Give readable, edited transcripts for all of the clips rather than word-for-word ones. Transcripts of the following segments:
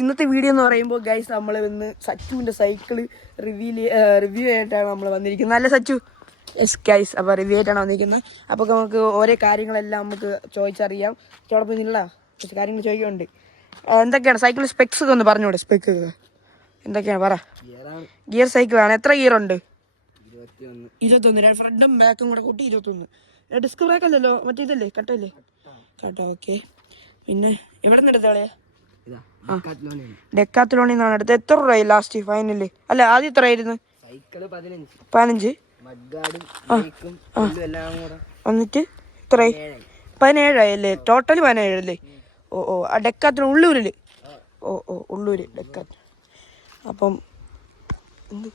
ഇന്നത്തെ വീഡിയോ എന്ന് പറയുമ്പോൾ ഗൈസ് നമ്മൾ ഇന്ന് സച്ചുവിന്റെ സൈക്കിള് റിവ്യൂ ആയിട്ടാണ് നമ്മൾ വന്നിരിക്കുന്നത്. നല്ല സച്ചു യെസ് ഗൈസ്. അപ്പോൾ റിവ്യൂ ആയിട്ടാണ് വന്നിരിക്കുന്നത്. അപ്പോൾ നമുക്ക് ഓരോ കാര്യങ്ങളെല്ലാം നമുക്ക് ചോദിച്ചറിയാം. ചോടൊപ്പം നിന്നുള്ള കുറച്ച് കാര്യങ്ങൾ ചോദിക്കുന്നുണ്ട്. എന്തൊക്കെയാണ് സൈക്കിൾ സ്പെക്സ് ഒക്കെ ഒന്ന് പറഞ്ഞൂടെ? സ്പെക്ക് എന്തൊക്കെയാണ് പറ. ഗിയർ സൈക്കിളാണ്. എത്ര ഗിയർ ഉണ്ട്? 21. ഫ്രണ്ടും ബാക്കും കൂടെ കൂട്ടി 21. ഡിസ്ക് ബ്രേക്ക് അല്ലല്ലോ, മറ്റേ ഇതല്ലേ, കട്ടല്ലേ? കട്ട. ഓക്കെ. പിന്നെ എവിടെ നിന്ന് എടുത്താളെ? ഡെക്കാത്തലോണിൽ നിന്നാണ് എടുത്തത്. എത്ര രൂപയായി ലാസ്റ്റ് ഫൈനല്? അല്ല ആദ്യം എത്ര ആയിരുന്നു? 15. എന്നിട്ട് ഇത്രയായി? 17 അല്ലേ? ടോട്ടല് 17 അല്ലേ? ഓ ആ ഡെക്കാത്തലോൺ ഉള്ളൂരില്. ഓ ഉള്ളൂര് ഡെക്കാത്തലോൺ. അപ്പം എന്ത്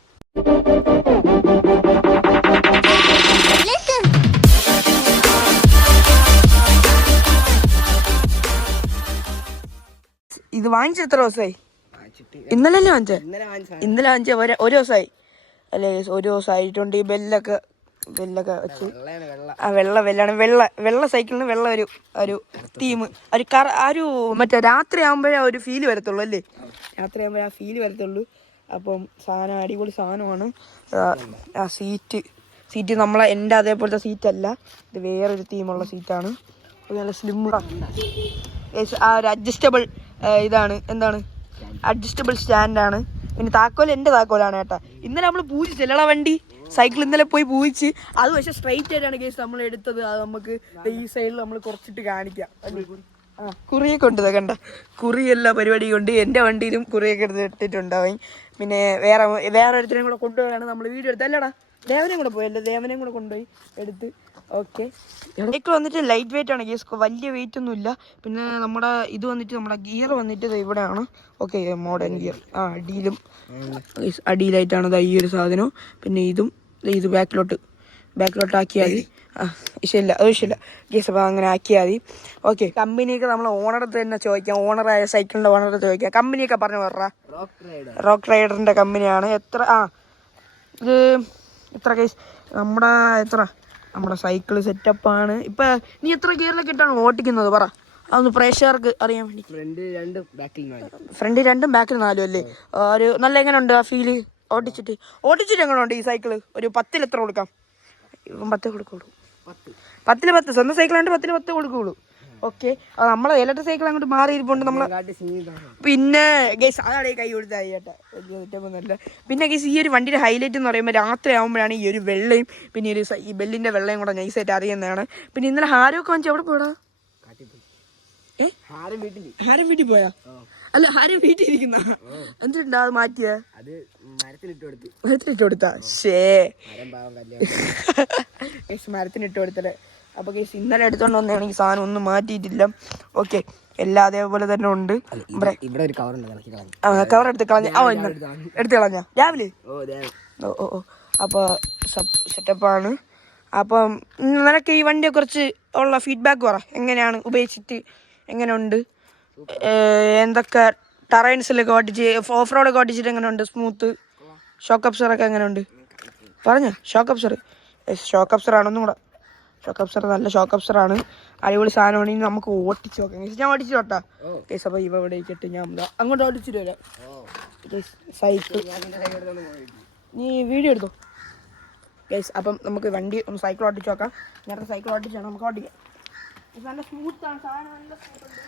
ഇത് വാങ്ങിച്ച എത്ര ദിവസമായി? ഇന്നലെ വാങ്ങിച്ച ഒരു ദിവസമായി അല്ലേ? ഒരു ദിവസമായിട്ടുണ്ട്. ഈ ബെല്ലൊക്കെ വെച്ച് വെള്ള സൈക്കിളിന് വെള്ള ഒരു തീം ഒരു മറ്റേ രാത്രി ആകുമ്പോഴേ ഒരു ഫീല് വരത്തുള്ളൂ അല്ലേ? രാത്രി ആകുമ്പോഴേ ആ ഫീല് വരത്തുള്ളൂ. അപ്പം സാധനം അടിപൊളി സാധനമാണ്. ആ സീറ്റ് നമ്മളെ എൻ്റെ അതേപോലത്തെ സീറ്റല്ല, ഇത് വേറൊരു തീമുള്ള സീറ്റാണ്. നല്ല സ്ലിം. ആ ഒരു അഡ്ജസ്റ്റബിൾ ഇതാണ്, എന്താണ് അഡ്ജസ്റ്റബിൾ സ്റ്റാൻഡാണ്. പിന്നെ താക്കോൽ എൻ്റെ താക്കോലാണ് കേട്ടോ. ഇന്നലെ നമ്മൾ പൂജിച്ചു എല്ലാ വണ്ടി സൈക്കിൾ ഇന്നലെ പോയി പൂജിച്ച്. അത് പക്ഷേ സ്ട്രൈറ്റ് ആയിട്ടാണ് കേസ് നമ്മൾ എടുത്തത്. അത് നമുക്ക് ഈ സൈഡിൽ നമ്മൾ കുറച്ചിട്ട് കാണിക്കാം. കുറിയൊക്കെ ഉണ്ട്, കണ്ട കുറിയെല്ലാം പരിപാടി കൊണ്ട് എൻ്റെ വണ്ടിയിലും കുറിയൊക്കെ എടുത്തിട്ടുണ്ടാവും. പിന്നെ വേറെ ഒരുത്തരെയും കൂടെ കൊണ്ടുപോയാണ് നമ്മൾ വീഡിയോ എടുത്തത്. അല്ലടാ ദേവനെയും കൂടെ പോയല്ലോ, ദേവനെയും കൂടെ കൊണ്ടുപോയി എടുത്ത്. ഓക്കെ. സൈക്കിൾ വന്നിട്ട് ലൈറ്റ് വെയിറ്റ് ആണ് കേസ്, വലിയ വെയിറ്റ് ഒന്നും ഇല്ല. പിന്നെ നമ്മുടെ ഇത് വന്നിട്ട് നമ്മുടെ ഗിയർ വന്നിട്ട് ഇവിടെയാണ്. Okay, modern gear. അടിയിലായിട്ടാണ് ഈ ഒരു സാധനം. പിന്നെ ഇത് ബാക്കിലോട്ട് ആക്കിയാൽ മതി. വിഷയമില്ല കേസ്. അപ്പോൾ അങ്ങനെ ആക്കിയാൽ മതി. ഓക്കെ. കമ്പനിയൊക്കെ നമ്മൾ ഓണറടുത്ത് തന്നെ ചോദിക്കാം. ഓണറായ സൈക്കിളിൻ്റെ ഓണറടുത്ത് ചോദിക്കാം. കമ്പനിയൊക്കെ പറഞ്ഞു പറ. റോക്ക് റൈഡറിൻ്റെ കമ്പനിയാണ്. ഇത് എത്ര കേസ് നമ്മുടെ സൈക്കിള് സെറ്റപ്പാണ്. ഇപ്പം നീ എത്ര ഗിയറിലൊക്കെ ഇട്ടാണ് ഓട്ടിക്കുന്നത് പറ, അതൊന്ന് പ്രേക്ഷകർക്ക് അറിയാൻ വേണ്ടി. ഫ്രണ്ട് 2 ബാക്കിൽ 4 അല്ലേ? ഒരു നല്ല എങ്ങനെയുണ്ട് ആ ഫീല്? ഓടിച്ചിട്ട് എങ്ങനെയുണ്ട് ഈ സൈക്കിള്? ഒരു 10 എത്ര കൊടുക്കാം? 10 കൊടുക്കുള്ളൂ. 10 സ്വന്തം സൈക്കിളാണ്ട് 10 കൊടുക്കുള്ളൂ. ഓക്കെ. നമ്മളെ ഇലക്ട്രിക് സൈക്കിൾ അങ്ങോട്ട് മാറിയിരിപ്പുണ്ട് നമ്മളെ. പിന്നെ ഗൈസ് അതാണ് കൈ കൊടുത്താൽ ചേട്ടാ, വലിയ തെറ്റൊന്നുമല്ല. പിന്നെ ഗൈസ് ഈ ഒരു വണ്ടിയുടെ ഹൈലൈറ്റ് എന്ന് പറയുമ്പോൾ രാത്രി ആകുമ്പോഴാണ് ഈ ഒരു വെള്ളയും പിന്നെ ഈ ബെല്ലിന്റെ വെള്ളയും കൂടെ നൈസായിട്ട് അറിയുന്നതാണ്. പിന്നെ ഇന്നലെ ഹാരമൊക്കെ വാങ്ങിച്ചു എവിടെ പോടാ? ഹാരം വീട്ടിൽ പോയാ? അല്ല ഹാരം വീട്ടിൽ ഇരിക്കുന്ന എന്തിണ്ടാ അത് മാറ്റിയ? മരത്തിനിട്ട് കൊടുത്താ? മരത്തിനിട്ട് കൊടുത്തല്ലേ. അപ്പോൾ കേസ് ഇന്നലെ എടുത്തോണ്ട് വന്നാണെങ്കിൽ സാധനം ഒന്നും മാറ്റിയിട്ടില്ല. ഓക്കെ, എല്ലാം അതേപോലെ തന്നെ ഉണ്ട്. കവർ എടുത്ത് കളഞ്ഞ രാവിലെ. ഓ അപ്പോൾ സെറ്റപ്പാണ്. അപ്പം നിനക്ക് ഈ വണ്ടിയെ കുറിച്ച് ഉള്ള ഫീഡ്ബാക്ക് പറ. എങ്ങനെയാണ് ഉപയോഗിച്ചിട്ട്? എങ്ങനെയുണ്ട്? എന്തൊക്കെ ടറൈൻസിലൊക്കെ ഓടിച്ച് ഓഫ് റോഡൊക്കെ ഓടിച്ചിട്ട് എങ്ങനെയുണ്ട്? സ്മൂത്ത്. ഷോക്ക് അബ്സറൊക്കെ എങ്ങനെയുണ്ട് പറഞ്ഞ? ഷോക്ക് അബ്സർ ആണെന്നും കൂടെ. ഷോക്ക് അബ്സർ നല്ല ഷോക്ക് അബ്സറാണ്. അടിപൊളി സാധനമാണ്. ഇനി നമുക്ക് ഓടിച്ച് നോക്കാം. ഞാൻ ഓടിച്ചു നോട്ടാ കേസ്. അപ്പോൾ ഇവിടെ ഇരിക്കട്ടെ, ഞാൻ അങ്ങോട്ട് ഓടിച്ചിട്ട് വരാം. സൈക്കിൾ നീ വീഡിയോ എടുത്തോ കേസ്. അപ്പം നമുക്ക് വണ്ടി ഒന്ന് സൈക്കിൾ ഓടിച്ച് നോക്കാം. നേരത്തെ സൈക്കിൾ ഓടിച്ചാണ് നമുക്ക് ഓടിക്കാം. നല്ല സ്മൂത്താണ് സാധനം, നല്ല സ്മൂത്തുണ്ട്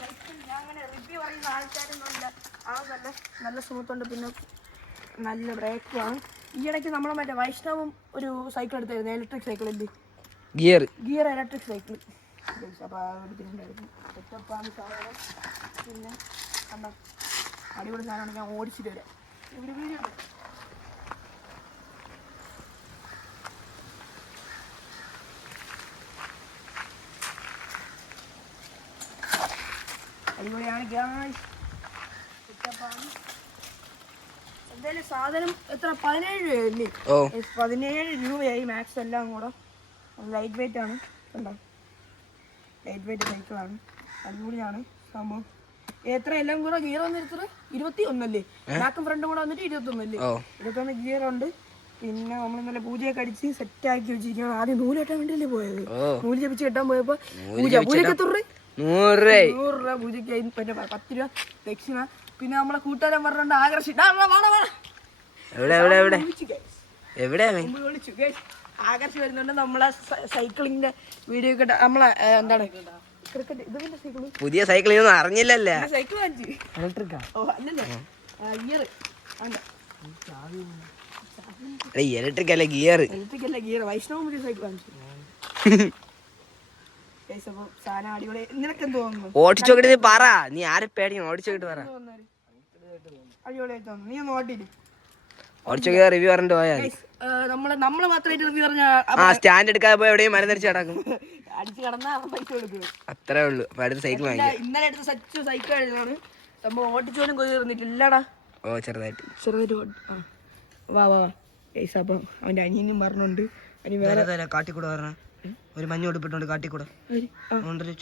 സൈക്കിൾ. ഞാൻ അങ്ങനെ റിവ്യൂ പറയുന്ന ആൾക്കാരൊന്നുമില്ല. നല്ല സ്മൂത്തുണ്ട്. പിന്നെ നല്ല ബ്രേക്കാണ്. ഈ ഇടയ്ക്ക് നമ്മൾ മറ്റേ വൈഷ്ണവും ഒരു സൈക്കിൾ എടുത്തായിരുന്നു, ഇലക്ട്രിക് സൈക്കിളില്ലേ? Gear electric cycle. അപ്പോൾ എടുത്തിട്ടുണ്ടായിരുന്നു. സെറ്റപ്പാണ് സാധനം. പിന്നെ കണ്ടോ അടിപൊളി സാധനമാണ്. ഞാൻ ഓടിച്ചിട്ട് വരാം. ഇവിടെ വീഡിയോ ഉണ്ട്. അടിപൊളിയാണ് ഗ്യാസ്. സെറ്റപ്പാണ്. എന്തായാലും സാധനം എത്ര? 17 രൂപയല്ലേ? 17 രൂപയായി മാക്സ് എല്ലാം കൂടെ. ലൈറ്റ് വെയിറ്റ് ആണ്, കണ്ടോ? ലൈറ്റ് വെയിറ്റ് സൈക്കിളാണ്. അടിപൊളിയാണ് സംഭവം. എത്ര എല്ലാം കൂടെ ഗിയർ വന്നിട്ട് 21 അല്ലേ? ബാക്കും ഫ്രണ്ടും കൂടെ വന്നിട്ട് 21 അല്ലേ? 21 ഗിയർ ഉണ്ട്. പിന്നെ നമ്മൾ ഇന്നലെ പൂജയൊക്കെ അടിച്ച് സെറ്റാക്കി വെച്ചിരിക്കുകയാണ്. ആദ്യം നൂല് കെട്ടാൻ വേണ്ടിയല്ലേ പോയത്? നൂല് ജപിച്ച് കെട്ടാൻ പോയപ്പോൾ പൂജക്ക് എത്ര രൂപ? 100 രൂപ 100 രൂപ പൂജയ്ക്ക് പിന്നെ 10 രൂപ ദക്ഷിണ. പിന്നെ നമ്മളെ കൂട്ടുകാരൻ പറഞ്ഞോണ്ട് ആകർഷിച്ചു. ആകർഷി വരുന്നുണ്ട്. നമ്മളെ സൈക്ലിങ്ങിന്റെ വീഡിയോ ഒക്കെ നമ്മളെ എന്താണ് ക്രിക്കറ്റ് ഇതിന്റെ സൈക്കിൾ പുതിയ സൈക്കിൾ ഇതൊന്നും അറിഞ്ഞില്ലല്ലേ. സൈക്കിൾ വാങ്ങിച്ചു ഇലക്ട്രിക്കാ. ഓ അല്ലല്ലോ ഗിയർ ഇലക്ട്രിക് അല്ല ഗിയർ. ഇലക്ട്രിക് അല്ല ഗിയർ. വൈഷ്ണവ് പുതിയ സൈക്കിൾ വാങ്ങിച്ചു. സാധനം അടിപൊളി. നിനക്കെന്ത് തോന്നുന്നു? ഓടിച്ചോക്കിട്ട് പറ. നീ ആരെ പേടിക്കണം? ഓടിച്ചോക്കിട്ട് പറ. അടിപൊളിയായിട്ട് തോന്നുന്നു. നീ ഒന്ന് ഓട്ടിട്ട് ഓടിച്ചോക്കി റിവ്യൂ പറഞ്ഞിട്ട് പോയാ നമ്മള് മാത്രമായിട്ട് റിവ്യൂ പറഞ്ഞ സ്റ്റാൻഡ് എടുക്കാതെ പോയി എവിടെയും മരുന്നടിച്ച് കിടക്കും. അടിച്ചു കടന്നാ പൈസ കൊടുക്കും. അത്രേ ഉള്ളു. അപ്പൊ അടുത്ത സൈക്കിൾ വാങ്ങിക്കാം. ഇന്നലെ എടുത്ത സച്ച് സൈക്കിൾ ആയിരുന്നു. നമ്മൾ ഓട്ടിച്ചോലും കൊതി തീർന്നിട്ടില്ലടാ. ഓ ചെറുതായിട്ട് വാ വാ വാ. അപ്പം അവന്റെ അനിയനും പറഞ്ഞുണ്ട്. അനി വേറെ കാട്ടിക്കൂടെ പറഞ്ഞ ഒരു മഞ്ഞ ഉടുപ്പിട്ടുണ്ട്. കാട്ടിക്കൂടെ പറഞ്ഞത്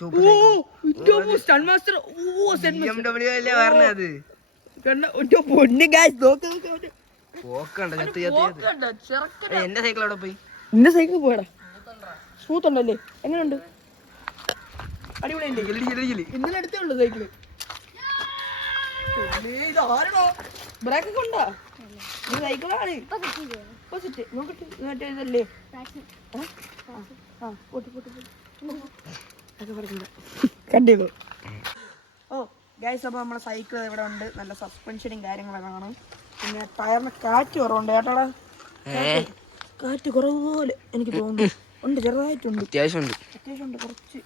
എന്റെ സൈക്കിൾ അവിടെ പോയി. നിന്റെ സൈക്കിൾ പോയടാ. സ്മൂത്ത് ഉണ്ടല്ലേ? എങ്ങനെയുണ്ട്? അടിപൊളിയല്ലേ? ഇന്നലെ എടുത്തേ ഉള്ളു സൈക്കിള്. ഇത് ആരണോ? ബ്രേക്ക് ഒക്കെ ഉണ്ടോ? ഇത് സൈക്കിളാണ്. നോക്കട്ടെ. മറ്റേ ഇതല്ലേ? കണ്ടിരുന്നു. ഓ ഗൈസ്, അപ്പോൾ നമ്മുടെ സൈക്കിൾ ഇവിടെ ഉണ്ട്. നല്ല സസ്പെൻഷനും കാര്യങ്ങളൊക്കെ കാണും. പിന്നെ ടയറിന് കാറ്റ് കുറവുണ്ട് കേട്ടോടാ. കാറ്റ് കുറവ് പോലെ എനിക്ക് തോന്നുന്നു. ഉണ്ട്, ചെറുതായിട്ടുണ്ട്. അത്യാവശ്യമുണ്ട്, കുറച്ച്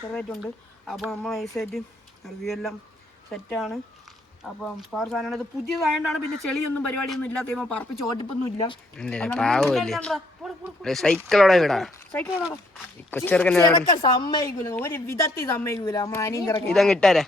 ചെറുതായിട്ടുണ്ട്. അപ്പോൾ നമ്മൾ നൈസായിട്ട് റിവ്യൂ എല്ലാം സെറ്റാണ്. അപ്പം പവർ സാധനമാണ്. ഇത് പുതിയതായതുകൊണ്ടാണ്. പിന്നെ ചെളിയൊന്നും പരിപാടിയൊന്നും ഇല്ലാത്ത പറപ്പിച്ച് ഓട്ടിപ്പൊന്നും ഇല്ല. സൈക്കിളോടെ സമ്മതിക്കൂല, ഒരു വിധത്തിൽ സമ്മതിക്കൂല. നമ്മൾ അനിയും ഇതങ്ങിട്ടാരെ